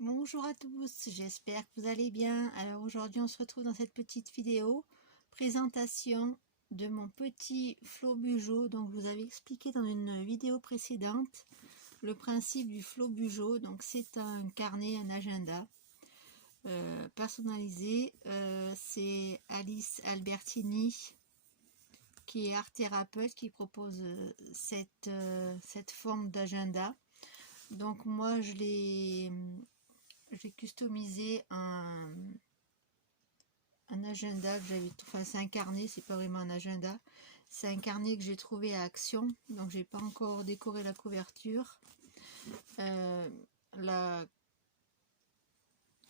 Bonjour à tous, j'espère que vous allez bien. Alors aujourd'hui on se retrouve dans cette petite vidéo présentation de mon petit Flow Bugeot. Donc je vous avais expliqué dans une vidéo précédente le principe du Flow Bugeot. Donc c'est un carnet, un agenda personnalisé. C'est Alice Albertini qui est art thérapeute qui propose cette forme d'agenda. Donc moi j'ai customisé un agenda que j'avais, enfin c'est un carnet, c'est pas vraiment un agenda, c'est un carnet que j'ai trouvé à Action, donc j'ai pas encore décoré la couverture. Euh, la,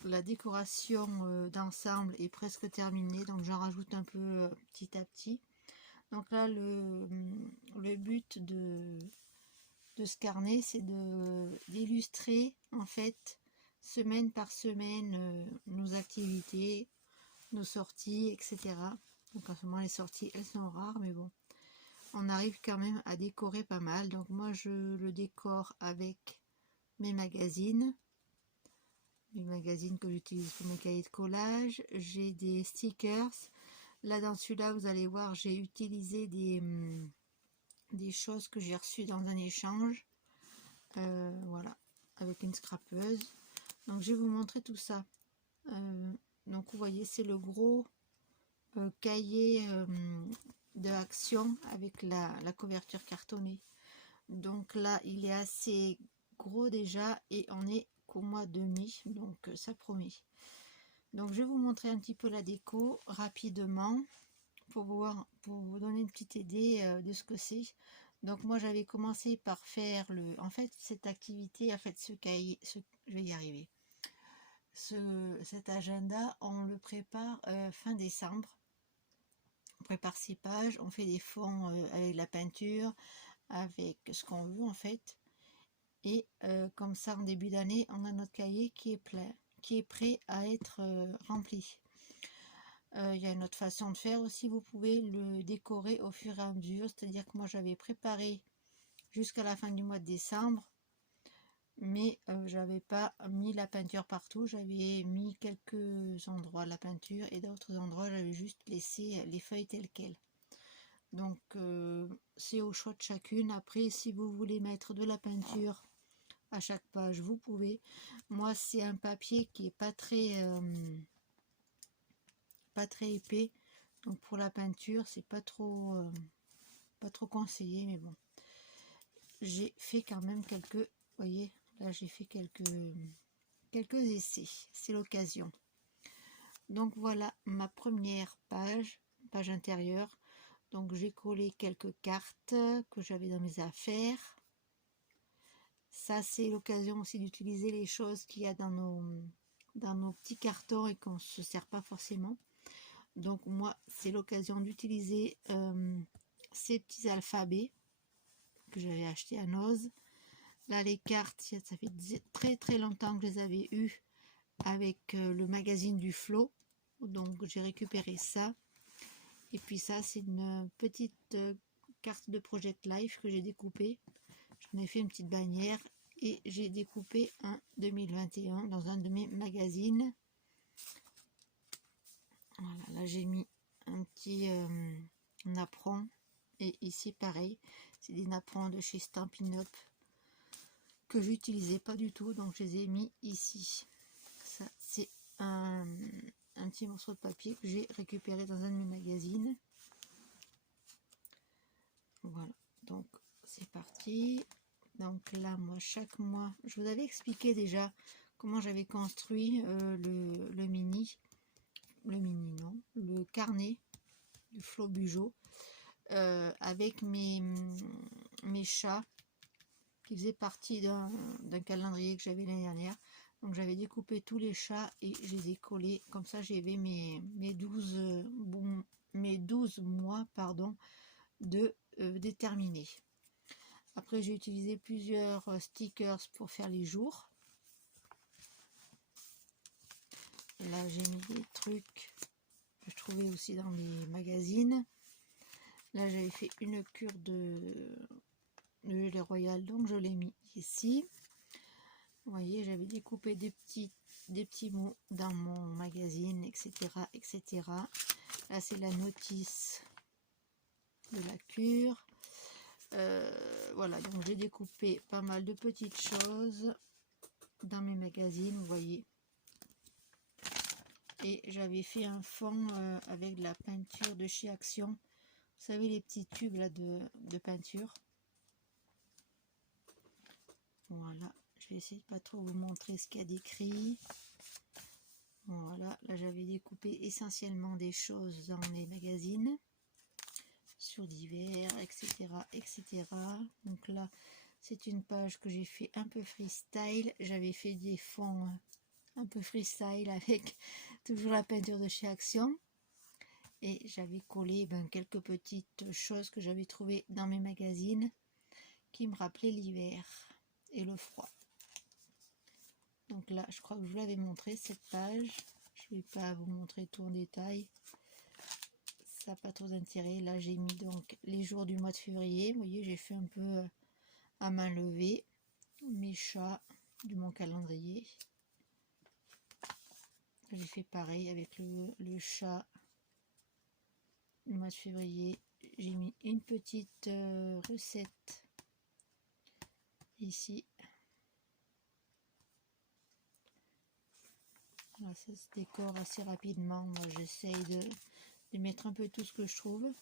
la décoration d'ensemble est presque terminée, donc j'en rajoute un peu petit à petit. Donc là le but de ce carnet, c'est d'illustrer en fait semaine par semaine nos activités, nos sorties, etc. Donc en ce moment les sorties elles sont rares, mais bon, on arrive quand même à décorer pas mal. Donc moi je le décore avec mes magazines que j'utilise pour mes cahiers de collage. J'ai des stickers. Là dans celui-là vous allez voir, j'ai utilisé des choses que j'ai reçues dans un échange. Voilà, avec une scrapeuse. Donc je vais vous montrer tout ça. Donc vous voyez, c'est le gros cahier de Action avec la couverture cartonnée. Donc là il est assez gros déjà et on est qu'au mois de mai, donc ça promet. Donc je vais vous montrer un petit peu la déco rapidement pour vous donner une petite idée de ce que c'est. Donc moi j'avais commencé par faire cette activité, en fait ce cahier, je vais y arriver. Cet agenda, on le prépare fin décembre. On prépare 6 pages, on fait des fonds avec la peinture, avec ce qu'on veut en fait. Et comme ça en début d'année, on a notre cahier qui est plein, qui est prêt à être rempli. Il y a une autre façon de faire aussi, vous pouvez le décorer au fur et à mesure, c'est-à-dire que moi j'avais préparé jusqu'à la fin du mois de décembre, mais j'avais pas mis la peinture partout, j'avais mis quelques endroits la peinture et d'autres endroits j'avais juste laissé les feuilles telles quelles. Donc c'est au choix de chacune. Après si vous voulez mettre de la peinture à chaque page vous pouvez. Moi c'est un papier qui est pas très épais, donc pour la peinture c'est pas trop conseillé, mais bon, j'ai fait quand même quelques, vous voyez là j'ai fait quelques essais, c'est l'occasion. Donc voilà ma première page intérieure. Donc j'ai collé quelques cartes que j'avais dans mes affaires. Ça c'est l'occasion aussi d'utiliser les choses qu'il y a dans nos petits cartons et qu'on ne se sert pas forcément. Donc moi c'est l'occasion d'utiliser ces petits alphabets que j'avais acheté à Noz. Là les cartes, ça fait très très longtemps que je les avais eues avec le magazine du Flow, donc j'ai récupéré ça. Et puis ça c'est une petite carte de Project Life que j'ai découpée. J'en ai fait une petite bannière et j'ai découpé un 2021 dans un de mes magazines. Voilà, là j'ai mis un petit napperon, et ici pareil, c'est des napperons de chez Stampin' Up que j'utilisais pas du tout, donc je les ai mis ici. Ça c'est un petit morceau de papier que j'ai récupéré dans un de mes magazines. Voilà, donc c'est parti. Donc là moi chaque mois, je vous avais expliqué déjà comment j'avais construit le carnet du Flow Bugeot avec mes chats qui faisaient partie d'un calendrier que j'avais l'année dernière. Donc j'avais découpé tous les chats et je les ai collés. Comme ça j'avais mes 12 mois de déterminés. Après j'ai utilisé plusieurs stickers pour faire les jours. Et là j'ai mis des trucs que je trouvais aussi dans les magazines. Là j'avais fait une cure de gelée royale, donc je l'ai mis ici. voyez, j'avais découpé des petits mots dans mon magazine, etc., etc. Là, c'est la notice de la cure. Voilà, donc j'ai découpé pas mal de petites choses dans mes magazines, vous voyez. Et j'avais fait un fond avec de la peinture de chez Action. Vous savez, les petits tubes là de peinture. Voilà, je vais essayer de pas trop vous montrer ce qu'il y a d'écrit. Voilà, là j'avais découpé essentiellement des choses dans les magazines, sur divers, etc., etc. Donc là, c'est une page que j'ai fait un peu freestyle. J'avais fait des fonds un peu freestyle avec toujours la peinture de chez Action. Et j'avais collé quelques petites choses que j'avais trouvées dans mes magazines qui me rappelaient l'hiver et le froid. Donc là, je crois que je vous l'avais montré cette page. Je ne vais pas vous montrer tout en détail. Ça n'a pas trop d'intérêt. Là, j'ai mis donc les jours du mois de février. Vous voyez, j'ai fait un peu à main levée mes chats de mon calendrier. J'ai fait pareil avec le chat du mois de février. J'ai mis une petite recette ici. Voilà, ça se décore assez rapidement. Moi, j'essaye de mettre un peu tout ce que je trouve.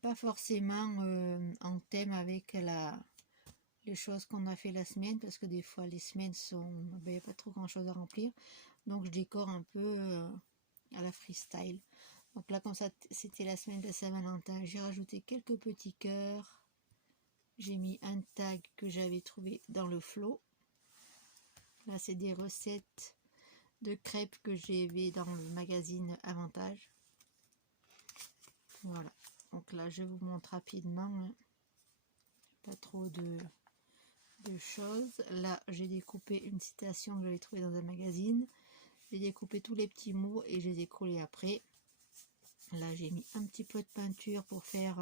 Pas forcément en thème avec les choses qu'on a fait la semaine, parce que des fois les semaines sont, il n'y a pas trop grand chose à remplir. Donc je décore un peu à la freestyle. Donc là, comme ça, c'était la semaine de Saint-Valentin, j'ai rajouté quelques petits cœurs. J'ai mis un tag que j'avais trouvé dans le flot. Là, c'est des recettes de crêpes que j'ai dans le magazine Avantage. Voilà. Donc là, je vous montre rapidement. Hein. Pas trop de choses. Là, j'ai découpé une citation que j'avais trouvée dans un magazine. J'ai découpé tous les petits mots et je les ai collés après. Là, j'ai mis un petit peu de peinture pour faire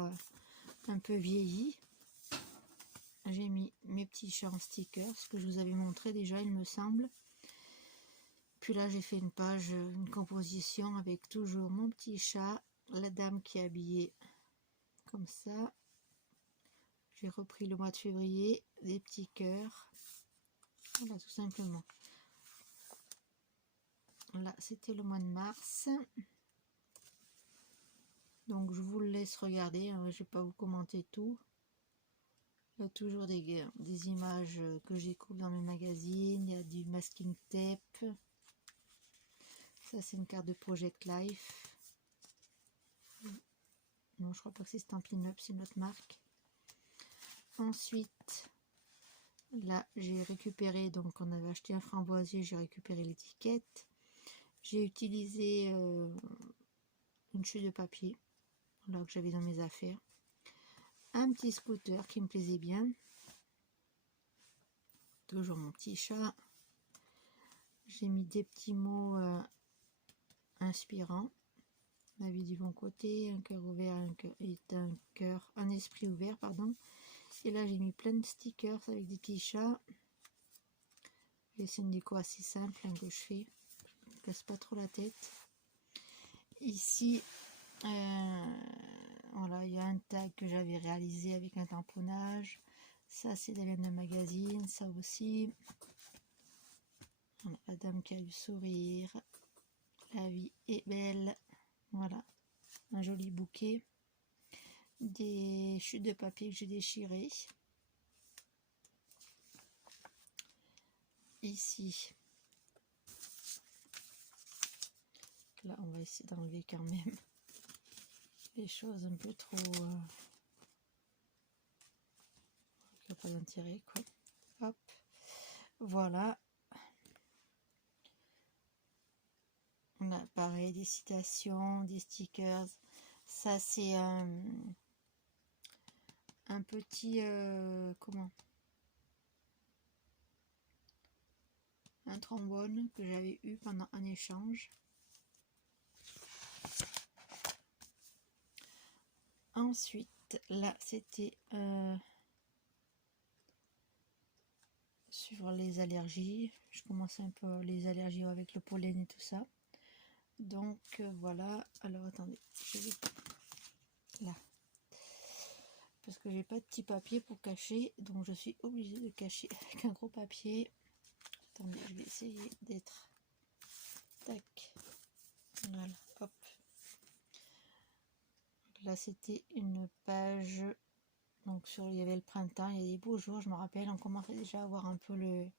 un peu vieilli. J'ai mis mes petits chats en stickers, ce que je vous avais montré déjà, il me semble. Puis là, j'ai fait une page, une composition avec toujours mon petit chat, la dame qui est habillée comme ça. J'ai repris le mois de février, des petits cœurs. Voilà, tout simplement. Là, c'était le mois de mars. Donc, je vous le laisse regarder. Hein, je ne vais pas vous commenter tout. Il y a toujours des images que j'ai découvert dans mes magazines. Il y a du masking tape. Ça, c'est une carte de Project Life. Non, je crois pas que c'est Stampin' Up, c'est notre marque. Ensuite, là, j'ai récupéré, donc on avait acheté un framboisier, j'ai récupéré l'étiquette. J'ai utilisé une chute de papier, là que j'avais dans mes affaires. Un petit scooter qui me plaisait bien. Toujours mon petit chat. J'ai mis des petits mots inspirants. La vie du bon côté, un cœur ouvert un esprit ouvert, pardon. Et là, j'ai mis plein de stickers avec des petits chats. Et c'est une déco assez simple hein, que je fais. Je ne me casse pas trop la tête. Ici, voilà, il y a un tag que j'avais réalisé avec un tamponnage. Ça, c'est des laines de magazine. Ça aussi. Voilà, la dame qui a du sourire. La vie est belle. Voilà, un joli bouquet. Des chutes de papier que j'ai déchirées. Ici. Là, on va essayer d'enlever quand même les choses un peu trop... il n'y a pas d'intérêt, quoi. Hop. Voilà. On a pareil, des citations, des stickers. Ça, c'est un petit... comment ? Un trombone que j'avais eu pendant un échange. Ensuite, là, c'était sur les allergies. Je commence un peu les allergies avec le pollen et tout ça. Donc voilà. Alors attendez, je vais là. Parce que j'ai pas de petit papier pour cacher, donc je suis obligée de cacher avec un gros papier. Attendez, je vais essayer d'être tac. Voilà, hop. Là c'était une page, donc il y avait le printemps, il y a des beaux jours, je me rappelle, on commençait déjà à voir un peu le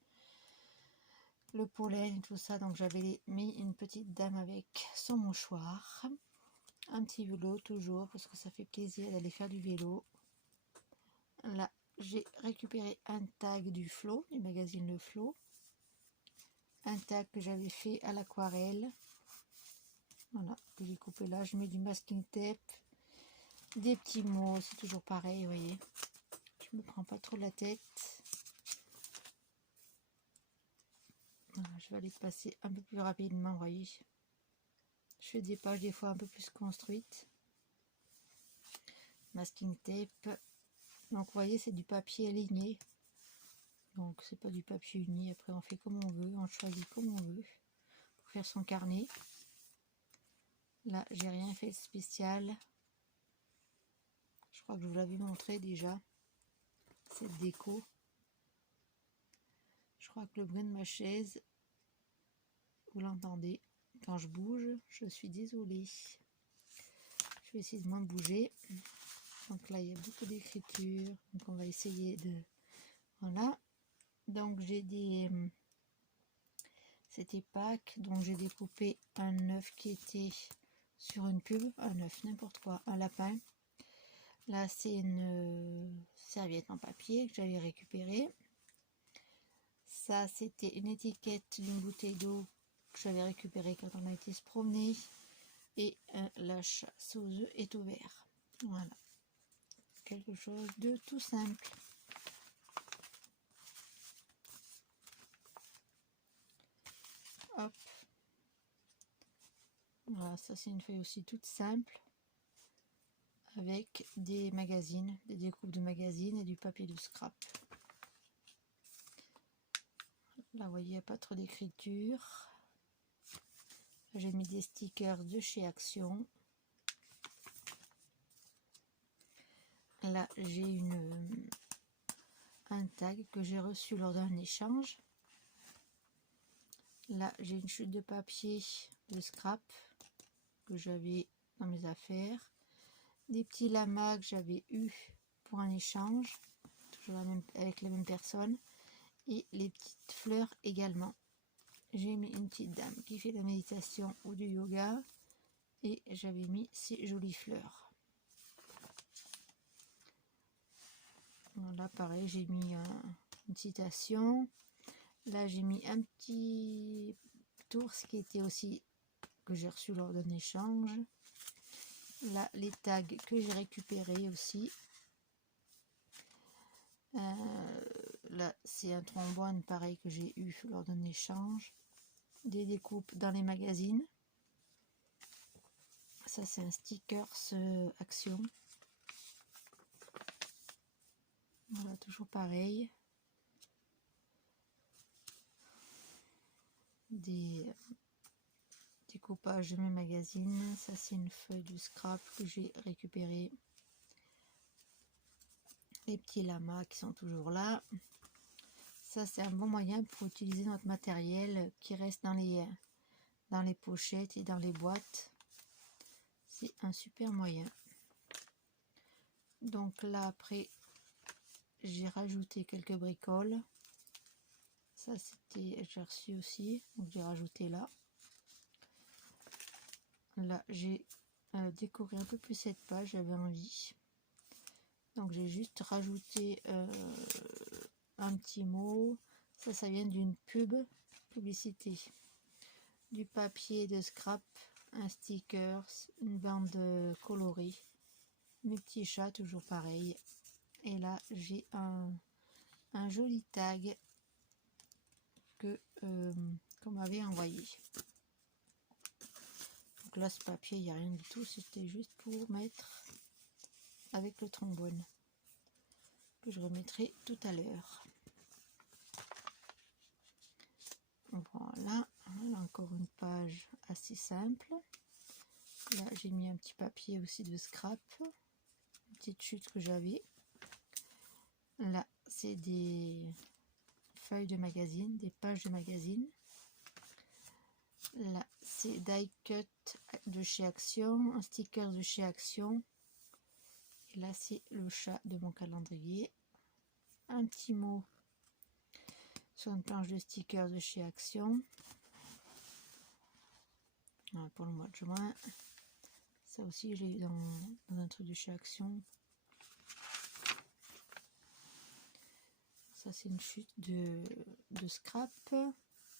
pollen et tout ça, donc j'avais mis une petite dame avec son mouchoir, un petit vélo toujours, parce que ça fait plaisir d'aller faire du vélo. Là, j'ai récupéré un tag du Flow, du magazine Le Flow. Un tag que j'avais fait à l'aquarelle. Voilà, que j'ai coupé là. Je mets du masking tape. Des petits mots, c'est toujours pareil, vous voyez. Je me prends pas trop la tête. Voilà, je vais aller passer un peu plus rapidement, vous voyez. Je fais des pages des fois un peu plus construites. Masking tape. Donc vous voyez, c'est du papier aligné. Donc c'est pas du papier uni. Après on fait comme on veut, on choisit comme on veut pour faire son carnet. Là j'ai rien fait de spécial. Je crois que je vous l'avais montré déjà, cette déco. Je crois que le bruit de ma chaise, vous l'entendez. Quand je bouge, je suis désolée. Je vais essayer de moins bouger. Donc là il y a beaucoup d'écriture, donc on va essayer de... Voilà. Donc j'ai des... C'était Pâques, donc j'ai découpé un œuf qui était sur une pub, un œuf, n'importe quoi, un lapin. Là c'est une serviette en papier que j'avais récupérée. Ça c'était une étiquette d'une bouteille d'eau que j'avais récupérée quand on a été se promener. Et la chasse aux œufs est au vert. Voilà. Quelque chose de tout simple. Hop. Voilà, ça c'est une feuille aussi toute simple. Avec des magazines, des découpes de magazines et du papier de scrap. Là, vous voyez, il n'y a pas trop d'écriture. J'ai mis des stickers de chez Action. Là, j'ai un tag que j'ai reçu lors d'un échange. Là, j'ai une chute de papier de scrap que j'avais dans mes affaires. Des petits lamas que j'avais eu pour un échange, toujours avec la même personne. Et les petites fleurs également. J'ai mis une petite dame qui fait de la méditation ou du yoga. Et j'avais mis ces jolies fleurs. Voilà, pareil, j'ai mis une citation. Là, j'ai mis un petit ours qui était aussi que j'ai reçu lors d'un échange. Là, les tags que j'ai récupérés aussi. Là, c'est un trombone pareil que j'ai eu lors d'un échange. Des découpes dans les magazines. Ça, c'est un sticker Action. Voilà, toujours pareil. Des découpages de mes magazines. Ça, c'est une feuille du scrap que j'ai récupérée. Les petits lamas qui sont toujours là. Ça, c'est un bon moyen pour utiliser notre matériel qui reste dans les pochettes et dans les boîtes. C'est un super moyen. Donc là, après, j'ai rajouté quelques bricoles. Ça, c'était, j'ai reçu aussi, donc j'ai rajouté là. Là, j'ai décoré un peu plus cette page, j'avais envie. Donc j'ai juste rajouté un petit mot. Ça vient d'une publicité. Du papier de scrap, un sticker, une bande colorée. Mes petits chats, toujours pareil. Et là, j'ai un joli tag qu'on m'avait envoyé. Donc là, ce papier, il n'y a rien du tout. C'était juste pour mettre avec le trombone. Que je remettrai tout à l'heure. Voilà, encore une page assez simple. Là, j'ai mis un petit papier aussi de scrap, une petite chute que j'avais. Là, c'est des feuilles de magazine, des pages de magazine. Là, c'est die cut de chez Action, un sticker de chez Action. Et là, c'est le chat de mon calendrier. Un petit mot sur une planche de stickers de chez Action. Voilà, pour le mois de juin. Ça aussi, je l'ai eu dans un truc de chez Action. Ça, c'est une chute de scrap.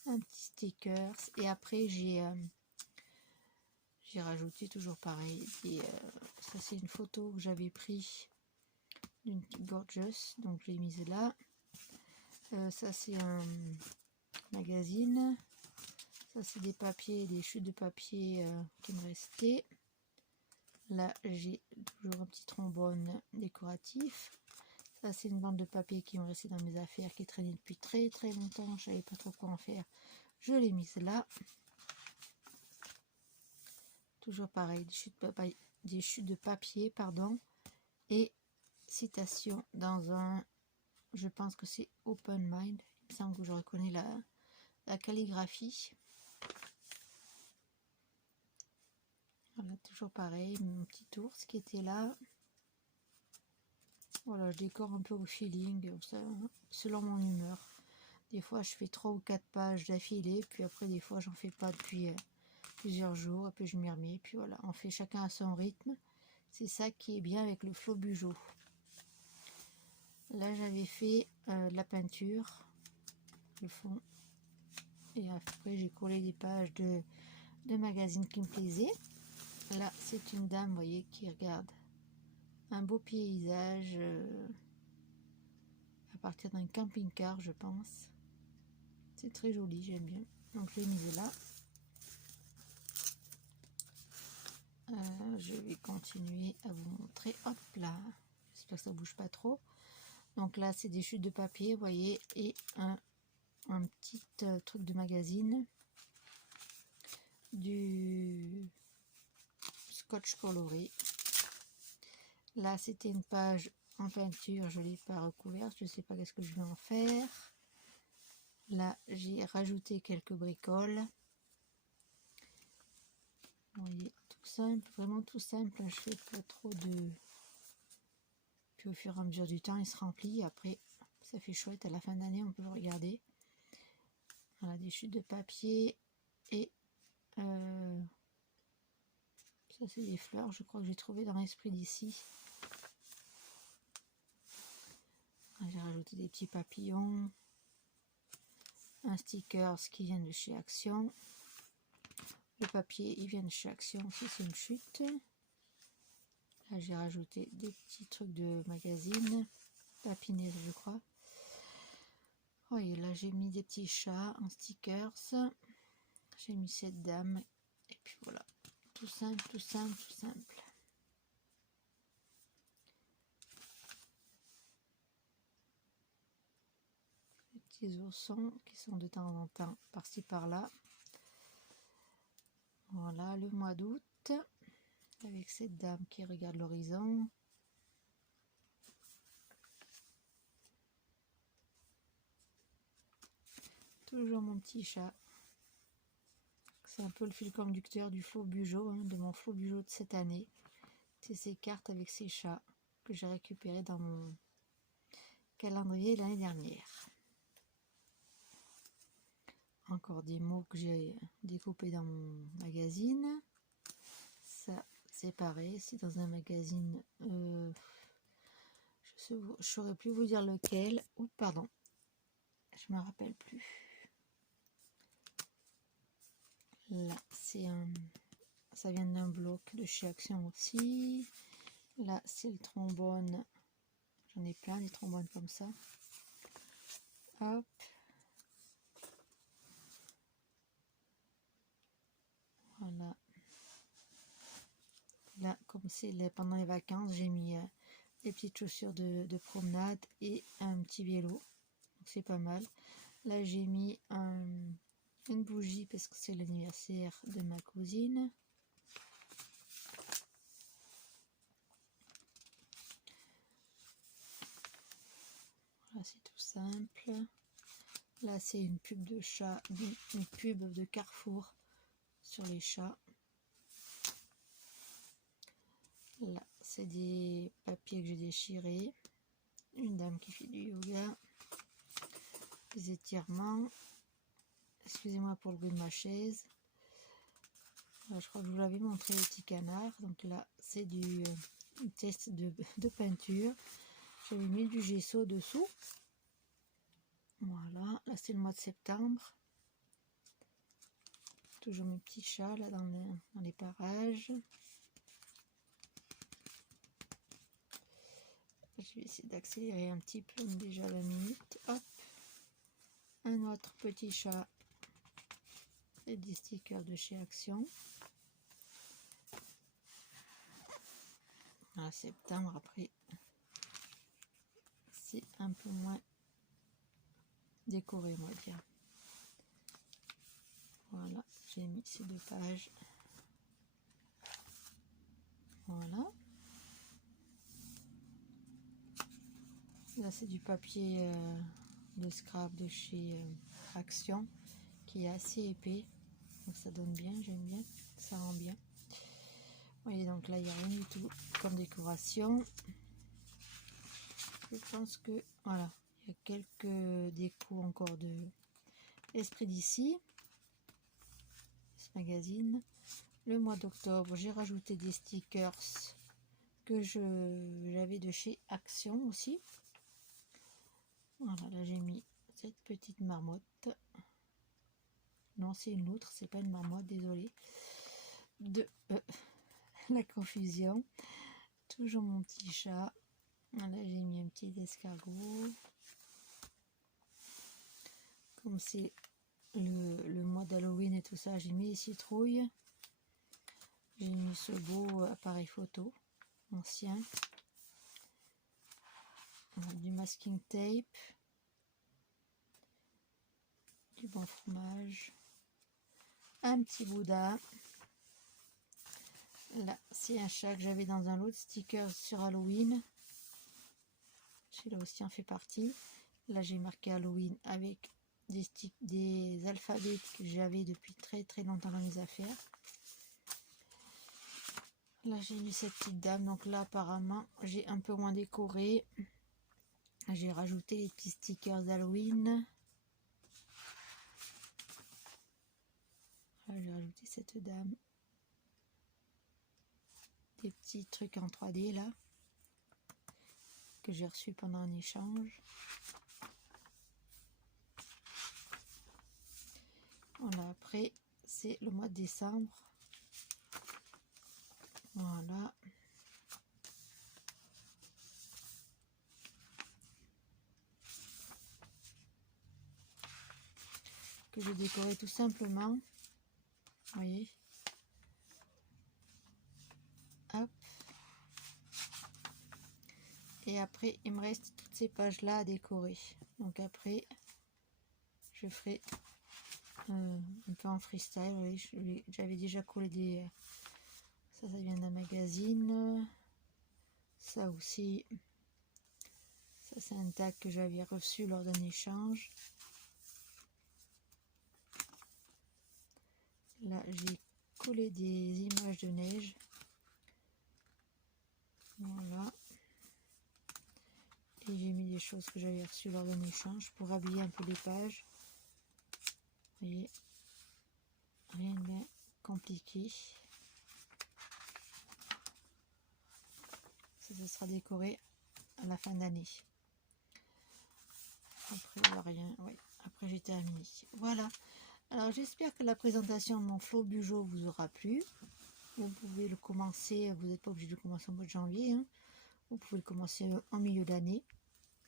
Un petit sticker. Et après, j'ai rajouté toujours pareil. Ça, c'est une photo que j'avais prise d'une gorgeous. Donc, je l'ai mise là. Ça, c'est un magazine. Ça, c'est des papiers, des chutes de papier qui me restaient. Là, j'ai toujours un petit trombone décoratif. Ça, c'est une bande de papier qui me restait dans mes affaires, qui traînait depuis très très longtemps. Je savais pas trop quoi en faire. Je l'ai mise là. Toujours pareil, des chutes de papier, pardon. Et citation dans un, je pense que c'est Open Mind. Il me semble que je reconnais la calligraphie. Voilà, toujours pareil, mon petit ours qui était là. Voilà, je décore un peu au feeling, selon mon humeur. Des fois, je fais 3 ou 4 pages d'affilée, puis après, des fois, j'en fais pas depuis plusieurs jours, et puis je m'y remets. Puis voilà, on fait chacun à son rythme. C'est ça qui est bien avec le Flow Bugeaud. Là, j'avais fait de la peinture, le fond. Et après, j'ai collé des pages de magazines qui me plaisaient. Là, c'est une dame, vous voyez, qui regarde un beau paysage à partir d'un camping-car, je pense. C'est très joli, j'aime bien. Donc, je l'ai mise là. Je vais continuer à vous montrer. Hop là, j'espère que ça bouge pas trop. Donc là, c'est des chutes de papier, vous voyez, et un petit truc de magazine, du scotch coloré. Là, c'était une page en peinture, je ne l'ai pas recouverte, je ne sais pas qu'est-ce que je vais en faire. Là, j'ai rajouté quelques bricoles. Vous voyez, tout simple, vraiment tout simple. Je fais pas trop de... Puis au fur et à mesure du temps, il se remplit. Après, ça fait chouette. À la fin d'année, on peut le regarder. Voilà, des chutes de papier. Et ça, c'est des fleurs. Je crois que j'ai trouvé dans l'esprit d'ici. J'ai rajouté des petits papillons. Un sticker qui vient de chez Action. Le papier, il vient de chez Action. Si c'est une chute. Là, j'ai rajouté des petits trucs de magazine. Papinaise, je crois. Oh, et là, j'ai mis des petits chats en stickers. J'ai mis cette dame. Et puis voilà. Tout simple, tout simple, tout simple. Les petits oursons qui sont de temps en temps par-ci par-là. Voilà, le mois d'août. Avec cette dame qui regarde l'horizon. Toujours mon petit chat. C'est un peu le fil conducteur du Flow Bugeaud, hein, de mon Flow Bugeaud de cette année. C'est ces cartes avec ces chats que j'ai récupérées dans mon calendrier l'année dernière. Encore des mots que j'ai découpés dans mon magazine. Ça, c'est pareil, c'est dans un magazine... je ne saurais plus vous dire lequel. Ou pardon, je me rappelle plus. Là, c'est ça vient d'un bloc de chez Action aussi. Là, c'est le trombone. J'en ai plein des trombones comme ça. Hop. Voilà. Là, comme c'est pendant les vacances, j'ai mis des petites chaussures de promenade et un petit vélo. Donc c'est pas mal. Là, j'ai mis un une bougie parce que c'est l'anniversaire de ma cousine. Voilà, c'est tout simple. Là, c'est une pub de chat, une pub de Carrefour sur les chats. Là, c'est des papiers que j'ai déchirés. Une dame qui fait du yoga. Des étirements. Excusez-moi pour le bruit de ma chaise. Là, je crois que je vous l'avais montré, le petit canard. Donc là, c'est du test de peinture. J'avais mis du gesso dessous. Voilà, là c'est le mois de septembre. Toujours mes petits chats là dans les parages. Je vais essayer d'accélérer un petit peu, déjà 20 minutes. Hop, un autre petit chat et des stickers de chez Action. En septembre, après, c'est un peu moins décoré, on va dire. Voilà, j'ai mis ces 2 pages. Voilà. Là, c'est du papier de scrap de chez Action qui est assez épais. Donc ça donne bien, j'aime bien, ça rend bien. Vous voyez, donc là, il n'y a rien du tout comme décoration. Je pense que, voilà, il y a quelques décos encore de l'Esprit d'ici. Ce magazine. Le mois d'octobre, j'ai rajouté des stickers que j'avais de chez Action aussi. Voilà, là j'ai mis cette petite marmotte. Non, c'est une loutre, c'est pas une marmotte, désolé. De la confusion. Toujours mon petit chat. Là j'ai mis un petit escargot. Comme c'est le mois d'Halloween et tout ça, j'ai mis les citrouilles. J'ai mis ce beau appareil photo ancien. Du masking tape. Du bon fromage. Un petit Bouddha. Là, c'est un chat que j'avais dans un lot de stickers sur Halloween. Celui-là aussi en fait partie. Là, j'ai marqué Halloween avec des alphabets que j'avais depuis très très longtemps dans mes affaires. Là, j'ai mis cette petite dame. Donc là, apparemment, j'ai un peu moins décoré. J'ai rajouté les petits stickers d'Halloween. J'ai rajouté cette dame. Des petits trucs en 3D là. Que j'ai reçu pendant un échange. Voilà, après, c'est le mois de décembre. Voilà. Que j'ai décoré tout simplement. Vous voyez. Hop. Et après, il me reste toutes ces pages-là à décorer. Donc après, je ferai un peu en freestyle. Oui, j'avais déjà collé des... Ça vient d'un magazine. Ça aussi. Ça, c'est un tag que j'avais reçu lors d'un échange. Là, j'ai collé des images de neige. Voilà. Et j'ai mis des choses que j'avais reçues lors d'un échange pour habiller un peu les pages. Vous voyez, rien de bien compliqué. Ça sera décoré à la fin d'année. Après, il n'y a rien. Oui, après, j'ai terminé. Voilà. Alors, j'espère que la présentation de mon Flow Bujo vous aura plu. Vous pouvez le commencer. Vous n'êtes pas obligé de le commencer au mois de janvier. Hein. Vous pouvez le commencer en milieu d'année.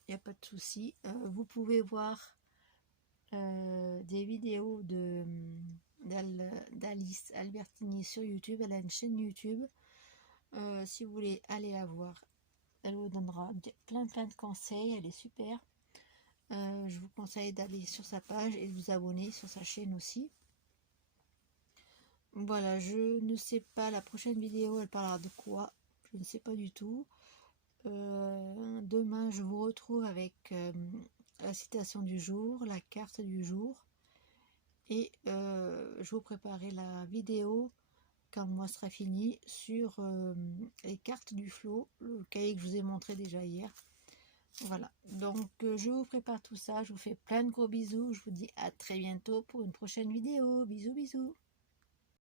Il n'y a pas de souci. Vous pouvez voir des vidéos d'Alice Albertini sur YouTube. Elle a une chaîne YouTube. Si vous voulez aller la voir, elle vous donnera plein de conseils. Elle est super. Je vous conseille d'aller sur sa page et de vous abonner sur sa chaîne aussi. Voilà, je ne sais pas, la prochaine vidéo, elle parlera de quoi? Je ne sais pas du tout. Demain, je vous retrouve avec la citation du jour, la carte du jour. Et je vous préparerai la vidéo quand moi sera fini sur les cartes du flot, le cahier que je vous ai montré déjà hier. Voilà, donc je vous prépare tout ça, je vous fais plein de gros bisous, je vous dis à très bientôt pour une prochaine vidéo. Bisous bisous.